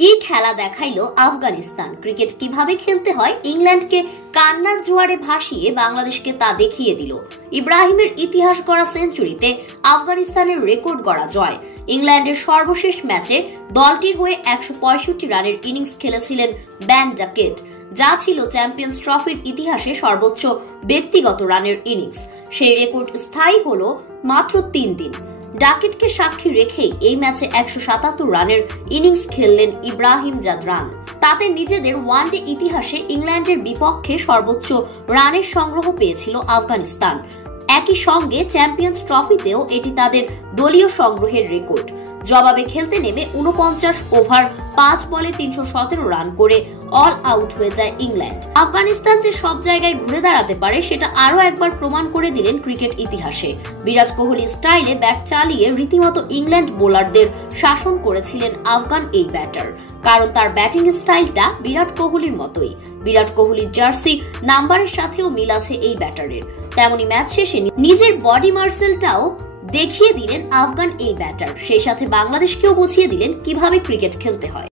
কি খেলা দেখাইলো আফগানিস্তান। ক্রিকেট কিভাবে খেলতে হয় ইংল্যান্ডকে কান্নার জোয়ারে ভাসিয়ে বাংলাদেশকে তা দেখিয়ে দিল। ইব্রাহিমের ইতিহাস গড়া সেঞ্চুরিতে আফগানিস্তানের রেকর্ড গড়া জয়। ইংল্যান্ডের সর্বশেষ ম্যাচে দলটির হয়ে 165 রানের ইনিংস খেলেছিলেন বেন ডাকেট, যা ছিল চ্যাম্পিয়ন্স ট্রফির ইতিহাসে সর্বোচ্চ ব্যক্তিগত রানের ইনিংস। সেই রেকর্ড স্থায়ী হলো মাত্র 3 দিন। ডাকেটকে সাক্ষী রেখেই এই ম্যাচে 177 রানের ইনিংস খেললেন ইব্রাহিম জাদরান। তাতে নিজেদের ওয়ানডে ইতিহাসে ইংল্যান্ডের বিপক্ষে সর্বোচ্চ রানের সংগ্রহ পেয়েছিল আফগানিস্তান। একই সঙ্গে চ্যাম্পিয়ন্স ট্রফিতেও এটি তাদের দলীয় সংগ্রহের রেকর্ড। জবাবে খেলতে নেমে 49 ওভার 5 বলে 317 রান করে অল আউট হয়ে যায় ইংল্যান্ড। আফগানিস্তান যে সব জায়গায় ঘুরে দাঁড়াতে পারে সেটা আরো একবার প্রমাণ করে দিলেন ক্রিকেট ইতিহাসে। বিরাট কোহলি স্টাইলে ব্যাট চালিয়ে রীতিমতো ইংল্যান্ড বোলারদের শাসন করেছিলেন আফগান এই ব্যাটার, কারণ তার ব্যাটিং স্টাইলটা বিরাট কোহলির মতোই। বিরাট কোহলির জার্সি নাম্বারের সাথেও মিল আছে এই ব্যাটারের। তেমনি ম্যাচ শেষে নিজের বডি মার্সেলটাও দেখিয়ে দিলেন আফগান এই ব্যাটার। সেই সাথে বাংলাদেশকেও বুঝিয়ে দিলেন কিভাবে ক্রিকেট খেলতে হয়।